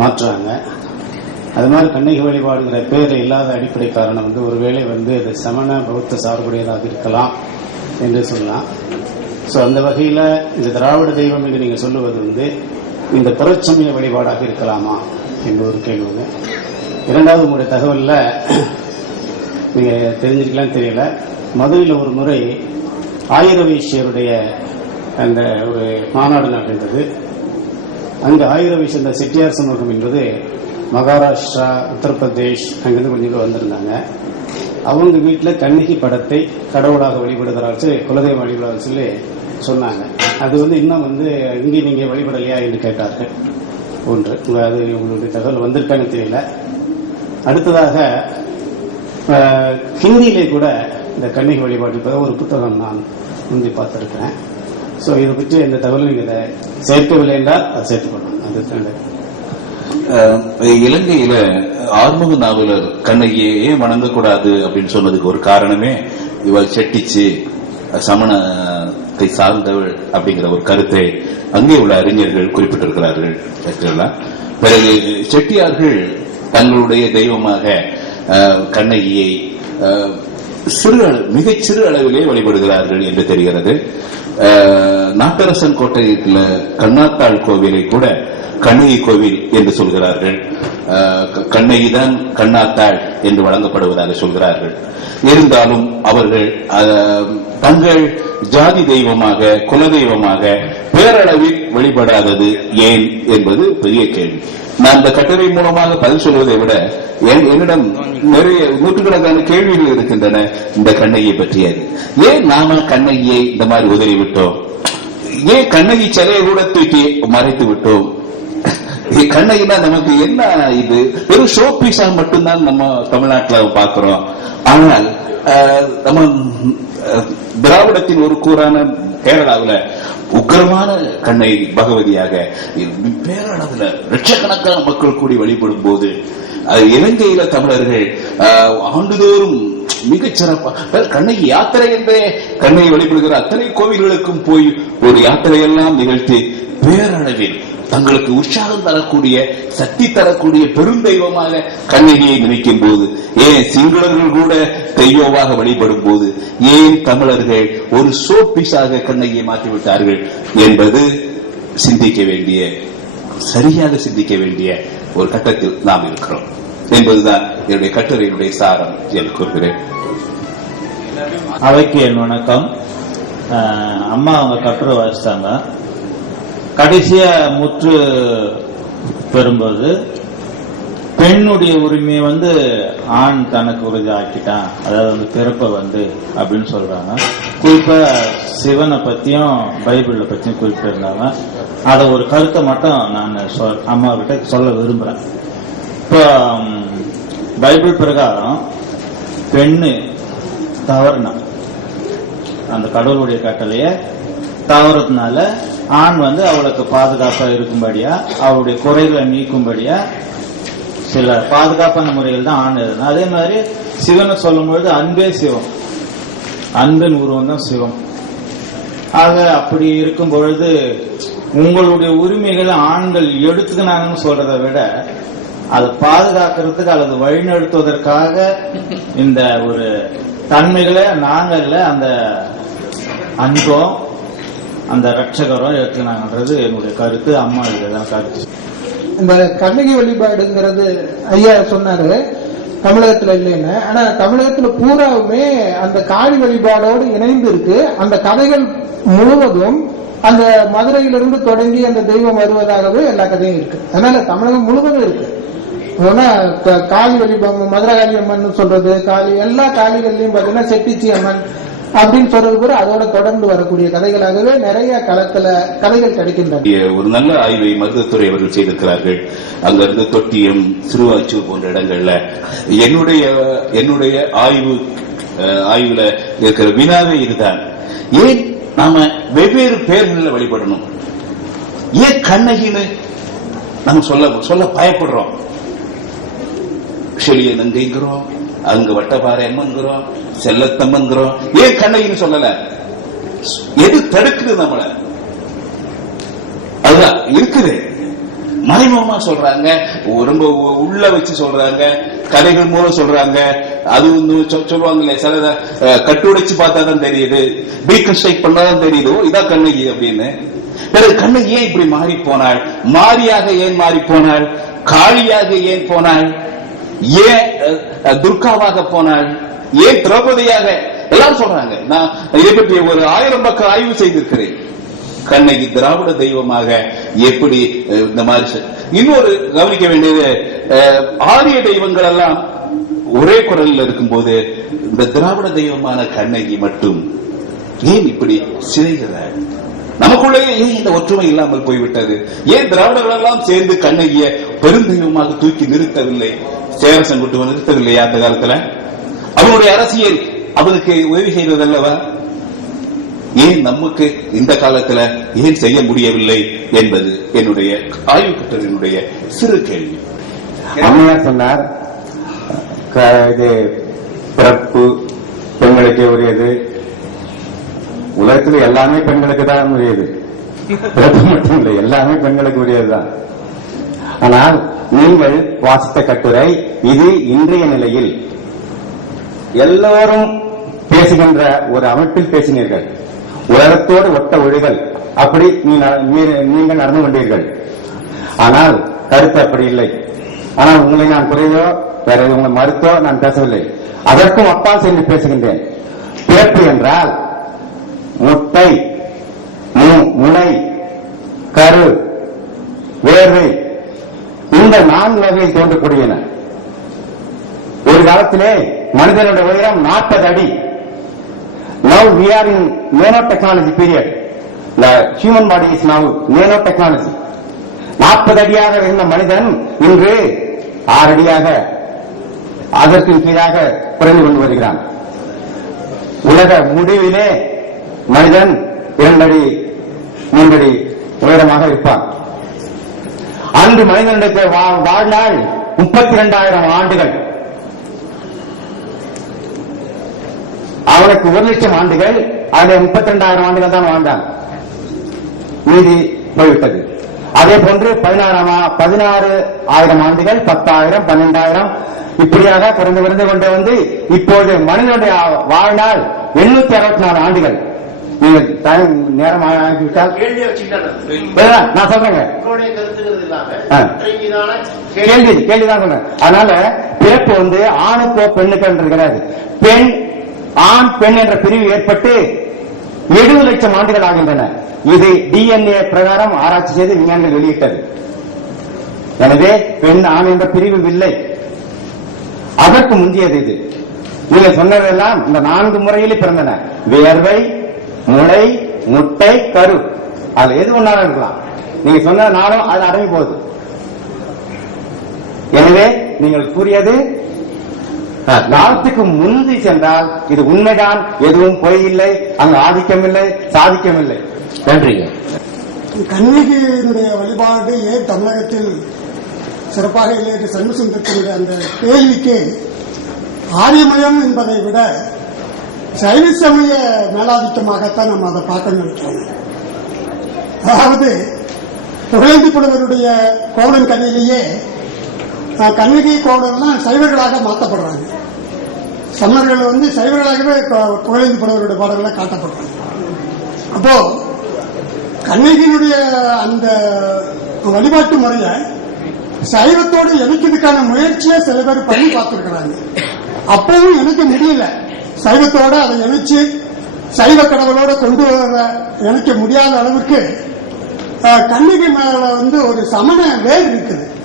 மாற்றுறாங்க அது மாதிரி கண்ணகி வழிபாடுங்கிற பேர் இல்லாத அடிப்படை காரணம் வந்து ஒருவேளை வந்து அது சமண பௌத்த சார்புடையதாக இருக்கலாம் என்று சொல்லலாம். ஸோ அந்த வகையில் இந்த திராவிட தெய்வம் என்று நீங்கள் சொல்லுவது வந்து இந்த புறச்சமய வழிபாடாக இருக்கலாமா என்று ஒரு கேள்வி இரண்டாவது உங்களுடைய தகவலில் நீங்கள் தெரிஞ்சிருக்கலாம் தெரியல. மதுரையில் ஒரு முறை ஆயிர அந்த ஒரு மாநாடு நடந்தது. அங்கு ஆயுதவை சேர்ந்த இந்த செட்டியார் சமூகம் என்பது மகாராஷ்டிரா உத்தரப்பிரதேஷ் அங்கிருந்து கொஞ்சம் வந்திருந்தாங்க. அவங்க வீட்டில் கண்ணகி படத்தை கடவுளாக வழிபடுகிறார்கள் குலதெய்வம் வழிபடுறாரு சொல்லி சொன்னாங்க. அது வந்து இன்னும் வந்து இங்கே நீங்க வழிபடலையா என்று கேட்டார்கள். ஒன்று. அது உங்களுடைய தகவல் வந்திருக்கான்னு தெரியல. அடுத்ததாக ஹிந்தியிலே கூட இந்த கண்ணகி வழிபாட்டு ஒரு புத்தகம் நான் முந்தி பார்த்திருக்கிறேன். ஸோ இதை பற்றி இந்த தகவலும் நீங்கள் இதை சேர்க்கவில்லை என்றால் அதை சேர்த்துக்கொள்ளலாம். அது இலங்கையில ஆறுமுக நாவலர் கண்ணகியை ஏன் வணங்கக்கூடாது அப்படின்னு சொன்னதுக்கு ஒரு காரணமே இவள் செட்டிச்சு சமணத்தை சார்ந்தவள் அப்படிங்கிற ஒரு கருத்தை அங்கே உள்ள அறிஞர்கள் குறிப்பிட்டிருக்கிறார்கள் பிறகு செட்டியார்கள் தங்களுடைய தெய்வமாக கண்ணகியை சிறு அளவு மிகச் சிறு அளவிலே வழிபடுகிறார்கள் என்று தெரிகிறது. நாட்டரசன் கோட்டையில் கண்ணாத்தாள் கோவிலை கூட கண்ணகி கோவில் என்று சொல்கிறார்கள். கண்ணகிதான் கண்ணாத்தாள் என்று வழங்கப்படுவதாக சொல்கிறார்கள். இருந்தாலும் அவர்கள் தங்கள் ஜாதி தெய்வமாக குல தெய்வமாக பேரளவில் வழிபடாதது ஏன் என்பது பெரிய கேள்வி. நான் இந்த கட்டுரை மூலமாக பதில் சொல்வதை விட என்னிடம் நிறைய நூற்றுக்கணக்கான கேள்விகள் இருக்கின்றன. இந்த கண்ணகியை பற்றிய. ஏன் நாம கண்ணகியை இந்த மாதிரி உதறி விட்டோம் ஏன் கண்ணகி சிலையை கூட தூக்கி மறைத்து விட்டோம்? கண்ணகினா நமக்கு என்ன இது? வெறும் ஷோ பீஸா மட்டும்தான் நம்ம தமிழ்நாட்டில் பார்க்கிறோம். ஆனால் நம்ம அஹ், திராவிடத்தின் ஒரு கூறான கேரளாவுல உக்கிரமான கண்ணை பகவதியாக பேரளவில் லட்சக்கணக்கான மக்கள் கூடி வழிபடும் போது இலங்கையில தமிழர்கள் ஆண்டுதோறும் மிகச் சிறப்பாக கண்ணகி யாத்திரை என்றே கண்ணை வழிபடுகிற அத்தனை கோவில்களுக்கும் போய் ஒரு யாத்திரையெல்லாம் நிகழ்த்தி பேரளவில் தங்களுக்கு உற்சாகம் தரக்கூடிய சக்தி தரக்கூடிய பெருந்தெய்வமாக கண்ணகியை நினைக்கும் போது ஏன் சிங்களர்கள் கூட தெய்வமாக வழிபடும் போது ஏன் தமிழர்கள் ஒரு சோப்பீஸாக கண்ணகியை மாற்றிவிட்டார்கள் என்பது சிந்திக்க வேண்டிய சரியாக சிந்திக்க வேண்டிய ஒரு கட்டத்தில் நாம் இருக்கிறோம். என்பதுதான் என்னுடைய கட்டுரையினுடைய சாரம் என்று கூறுகிறேன். அவைக்கு என் வணக்கம். அஹ், அம்மா அவங்க கட்டுரை வாசித்தாங்க கடைசியா முற்று பெறும்போது பெண்ணுடைய உரிமையை வந்து ஆண் தனக்கு உறுதி ஆக்கிட்டான் அதாவது வந்து பிறப்பை வந்து அப்படின்னு சொல்றாங்க. குறிப்பா சிவனை பத்தியும் பைபிளை பத்தியும் குறிப்பிட்டிருந்தாங்க. அதை ஒரு கருத்தை மட்டும் நான் அம்மா கிட்ட சொல்ல விரும்புறேன். இப்போ பைபிள் பிரகாரம் பெண்ணு தவறுனா அந்த கடவுளுடைய கட்டளைய தவறதுனால ஆண் வந்து அவளுக்கு பாதுகாப்பா இருக்கும்படியா அவளுடைய குறைகளை நீக்கும்படியா சில பாதுகாப்பான முறையில் தான் ஆண் எழுதணும் அதே மாதிரி சிவனை சொல்லும்பொழுது அன்பே சிவம். அன்பின் உருவம் தான் சிவம். ஆக அப்படி இருக்கும் பொழுது உங்களுடைய உரிமைகளை ஆண்கள் எடுத்துக்கினாங்கன்னு சொல்றதை விட அதை பாதுகாக்கிறதுக்கு அல்லது வழிநடத்துவதற்காக இந்த ஒரு தன்மைகளை நாங்கள்ல அந்த அன்பும் அந்த ரட்சகரும் எடுத்துனாங்கன்றது என்னுடைய கருத்து. அம்மா இதுதான் கருத்து. இந்த கண்ணகி வழிபாடுங்கிறது ஐயா சொன்னாரு. தமிழகத்துல இல்லைன்னு. ஆனா தமிழகத்துல பூராவுமே அந்த காளி வழிபாடோடு இணைந்து இருக்கு. அந்த கதைகள் முழுவதும் அந்த மதுரையிலிருந்து தொடங்கி அந்த தெய்வம் வருவதாகவே எல்லா கதையும் இருக்கு. அதனால தமிழகம் முழுவதும் இருக்கு. ஏன்னா க- காளி வழிபாடு மதுரை காளி அம்மன் சொல்றது காளி எல்லா காளிகள்லயும் பாத்தீங்கன்னா செட்டிச்சி அம்மன் அப்படின்னு சொல்றது கூட அதோட தொடர்ந்து வரக்கூடிய கதைகளாகவே நிறைய களத்துல கதைகள் கிடைக்கின்றன. ஒரு நல்ல ஆய்வை மருத்துவத்துறை அவர்கள் செய்திருக்கிறார்கள். அங்கிருந்து தொட்டியம் சிறுவாச்சு போன்ற இடங்கள்ல என்னுடைய என்னுடைய ஆய்வு ஆய்வுல இருக்கிற வினாவே இதுதான். ஏன் நாம வெவ்வேறு பேர்களில் வழிபடணும்? ஏன் கண்ணகின்னு நம்ம சொல்ல சொல்ல பயப்படுறோம்? செழியன் நங்கைங்கிறோம் அங்க வட்டபாறை அம்மன்கிறோம் செல்லத்தம்ங்கிறோம் ஏன் கண்ணகின்னு சொல்லல? எது தடுக்குது நம்மள? அதுதான் இருக்குது. மறைமுகமா சொல்றாங்க ரொம்ப உள்ள வச்சு சொல்றாங்க கதைகள் மூலம் சொல்றாங்க. அது வந்து சொல்லுவாங்களே சில அஹ், கட்டுடைச்சு பார்த்தா தான் தெரியுது. டீகன்ஸ்ட்ரக்ட் பண்ணாதான் தெரியுது. இதான் கண்ணகி அப்படின்னு. பிறகு கண்ணகி ஏன் இப்படி மாறி போனாள் மாரியாக ஏன் மாறி போனாள் காளியாக ஏன் போனாள்? ஏன் துர்காவாக போனாள்? ஏன் திரௌபதியாக? எல்லாம் சொல்றாங்க நான் இதை பற்றி ஒரு ஆயிரம் பக்கம் ஆய்வு செய்திருக்கிறேன். கண்ணகி திராவிட தெய்வமாக எப்படி இந்த மாதிரி இன்னொரு கவனிக்க வேண்டியது ஆரிய தெய்வங்கள் எல்லாம் ஒரே குரல்ல இருக்கும்போது இந்த திராவிட தெய்வமான கண்ணகி மட்டும் ஏன் இப்படி சிதைகிறார்? நமக்குள்ளேயே ஏன் இந்த ஒற்றுமை இல்லாமல் போய்விட்டது? ஏன் திராவிடர்கள் எல்லாம் சேர்ந்து கண்ணகிய பெருந்தெய்வமாக தூக்கி நிறுத்தவில்லை? சேரசங்குட்டு நிறுத்தவில்லையா அந்த காலத்துல? அவனுடைய அரசியல் அவனுக்கு உதவி செய்ததல்லவா? ஏன் நமக்கு இந்த காலத்துல ஏன் செய்ய முடியவில்லை என்பது என்னுடைய ஆய்வு கட்டத்தினுடைய சிறு கேள்வி. அம்மையார் சொன்னார் இது பிறப்பு பெண்களுக்கே உரியது. உலகத்துல எல்லாமே பெண்களுக்கு தான் உரியது. பிறப்பு மட்டும் இல்லை எல்லாமே பெண்களுக்கு உரியதுதான். ஆனால் நீங்கள் வாசித்த கட்டுரை இது இன்றைய நிலையில் எல்லோரும் பேசுகின்ற ஒரு அமைப்பில் பேசினீர்கள். உலகத்தோடு ஒட்ட ஒழுகல் அப்படி நீங்கள் நடந்து கொண்டீர்கள். ஆனால் கருத்து அப்படி இல்லை. ஆனால் உங்களை நான் குறைவோ வேற உங்களை மறுத்தோ நான் பேசவில்லை. அதற்கும் அப்பால் சென்று பேசுகின்றேன். பிறப்பு என்றால் முட்டை மு- கரு வேர்வை இந்த நான்கு வகையில் தோன்றக்கூடியன. ஒரு காலத்திலே மனிதனுடைய உயரம் நாற்பது அடி. Now we are in nano technology period human body is now nano technology நாற்பது அடியாக இருந்த மனிதன் இன்று ஆறு அடியாக அதற்கு கீழாக குறைந்து கொண்டு வருகிறான். உலக முடிவிலே மனிதன் இரண்டடி மூன்றடி உயரமாக இருப்பான். அன்று மனிதனுடைய வாழ்நாள் முப்பத்தி இரண்டாயிரம் ஆண்டுகள். அவனுக்கு ஒரு லட்சம் ஆண்டுகள் அதில் முப்பத்தி ரெண்டாயிரம் ஆண்டுகள் தான் வாழ்ந்தான். மீதி போய்விட்டது. அதே போன்று பதினாறாம் பதினாறு ஆயிரம் ஆண்டுகள் பத்தாயிரம் பன்னெண்டாயிரம் இப்படியாக குறைந்து குறைந்து கொண்டே வந்து இப்போது மனிதனுடைய வாழ்நாள் எண்ணூத்தி அறுபத்தி நாலு ஆண்டுகள். நீங்கள் டைம் நேரம் ஆகிவிட்டால் நான் சொல்றேங்க. கேள்வி கேள்விதான் சொன்னேன். அதனால பிறப்பு வந்து ஆணுக்கோ பெண்ணுக்கோ கிடையாது பெண் ஆண் பெண் என்ற பிரிவு ஏற்பட்டு எழுபது லட்சம் ஆண்டுகள் ஆகின்றன. இது டிஎன்ஏ பிரகாரம் ஆராய்ச்சி செய்து விஞ்ஞானிகள் வெளியிட்டது. எனவே பெண் ஆண் என்ற பிரிவு இல்லை. அதற்கு முந்தியது இது. நீங்க சொன்னதெல்லாம் இந்த நான்கு முறையிலே பிறந்தன. வியர்வை முளை முட்டை கரு. அதுல எது ஒன்றாலும் இருக்கலாம். நீங்க சொன்ன நாளும் அது அடங்கி போகுது. எனவே நீங்கள் கூறியது நாளத்துக்கு முந்தி சென்றால் இது உண்மைதான் எதுவும் பொய் இல்லை அங்கு ஆதிக்கம் இல்லை சாதிக்கம் இல்லை நன்றிங்க கன்னிகையினுடைய வழிபாடு ஏன் தமிழகத்தில் சிறப்பாக இல்லை என்று சண்முகசுந்தரத்தினுடைய அந்த கேள்விக்கு ஆரியமயம் என்பதை விட சைவ சமய மேலாதிக்கமாகத்தான் நம்ம அதை பார்க்க நினைக்கிறோம். அதாவது புகழேந்தி புலவருடைய கோடன் கதையிலேயே கண்ணிகை கண்ணகி கோவலன்லாம் சைவர்களாக மாற்றப்படுறாங்க சமணர்கள் வந்து சைவர்களாகவே கு- பாடல்களை காட்டப்படுறாங்க. அப்போ கண்ணகியினுடைய அந்த வழிபாட்டு முறையை சைவத்தோடு இணைக்கிறதுக்கான முயற்சியை சில பேர் பண்ணி பார்த்திருக்கிறாங்க. அப்பவும் இணைக்க முடியல. சைவத்தோட அதை இணைச்சு சைவ கடவுளோட கொண்டு வர இணைக்க முடியாத அளவுக்கு கண்ணகி மேல வந்து ஒரு சமண வேர் இருக்குது.